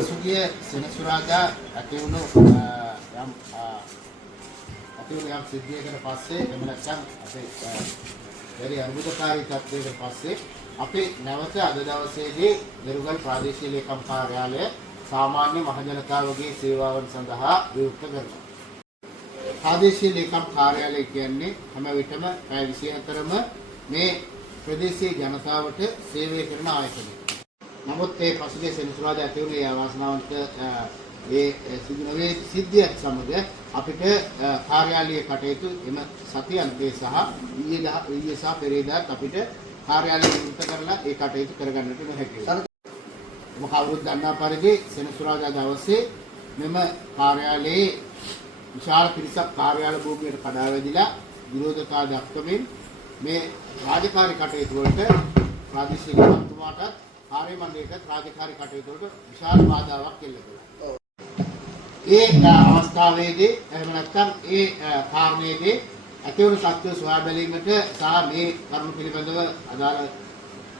පසුගිය සෙනසුරාදා ඇති වුණු යම් සිද්ධියකට පස්සේ එහෙම නැත්නම් අපේ very අනුබුද්ධකාරී තත්ත්වයකට පස්සේ අපි නැවත අද දවසේදී දරුගල් ප්‍රාදේශීය ලේකම් කාර්යාලය සාමාන්‍ය මහජනතාවගේ සේවාවන් සඳහා විවෘත කරනවා. ප්‍රාදේශීය ලේකම් කාර්යාලය කියන්නේ හැම විටම පැය 24ම මේ ප්‍රදේශීය ජනතාවට සේවය කරන ආයතනයක්. නමුත් ඒ පසුගිය සෙනසුරාදා ඇති වුණු අවාසනාවන්ත සිද්ධියත් සමග අපිට කාර්යාලීය කටයුතු එම සතිය අන්තයේ සහ ඊයේ සහ පෙරේදාත් අපිට කාර්යාලය විවෘත කරලා ඒ කටයුතු කරගන්නට නොහැකි වුණා. ඔබ කවුරුත් දන්නා පරිදි සෙනසුරාදා දවසේ මෙම කාර්යාලයේ විශාල පිරිසක් කාර්යාල භූමියට කඩා වැදිලා විරෝධතා දක්වමින් මේ රාජකාරී කටයුතු වලට ප්‍රාදේශීය මන්ත්‍රීතුමාටත් කාර්ය මණ්ඩලයටත් රාජකාරී කටයුතු වලට විශාල බාධාවක් එල්ල කළා. ඒ අවස්ථාවේදී එහෙම නැත්නම් ඒ කාරණේදී ඇතිවුණු සත්‍ය සොයා බැලීමට සහ මේ කරුණු පිළිබඳව අදාළ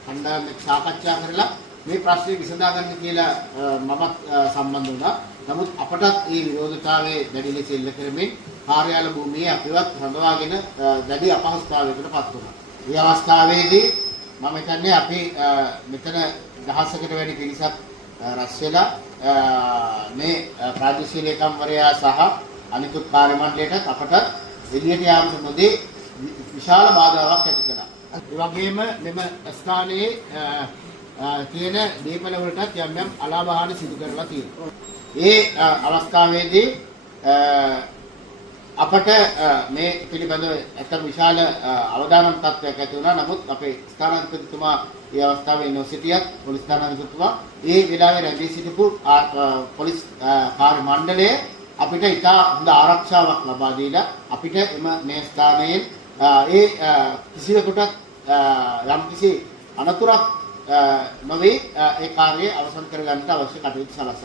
කණ්ඩායමක් සාකච්ඡා කරලා මේ ප්‍රශ්නේ විසඳා ගන්න කියලා මමත් සම්බන්ධ වුණා. නමුත් අපටත් මේ විරෝධතාවයේ දැඩි ලෙස එල්ල කරමින් කාර්යාල භූමියේ අපිවත් රඳවාගෙන දැඩි අපහසුතාවයකට පත් වුණා. මේ අවස්ථාවේදී මම හිතන්නේ අපි මෙතන දහසකට වැඩි පිරිසක් රැස් වෙලා මේ ප්‍රාදේශීය ලේකම්වරයා සහ අනිකුත් කාර්ය මණ්ඩලයටත් අපට එළියට යාමට නොදී විශාල බාධාවක් ඇති කළා. ඒ වගේම මෙම ස්ථානයේ තියෙන දීපල වලටත් යම් යම් අලාභහානි සිදු කරලා තියෙනවා. ඒ අවස්ථාවේදී අපට මේ පිළිබඳව ඇත්තම විශාල අවදානම් තත්ත්වයක් ඇති වුණා. නමුත් අපේ ස්ථානාධිපතිතුමා මේ අවස්ථාවේ නොසිටියත් පොලිස් ස්ථානාධිපතිතුමා ඒ වෙලාවේ රැඳී සිටපු පොලිස් කාර්ය මණ්ඩලය අපිට ඉතා හොඳ ආරක්ෂාවක් ලබා දීලා අපිට මේ ස්ථානයෙන් ඒ කිසිවෙකුටත් යම්කිසි අනතුරක් නොවේ ඒ කාර්යය අවසන් කර ගන්නට අවශ්‍ය කටයුතු සලස්වනවා.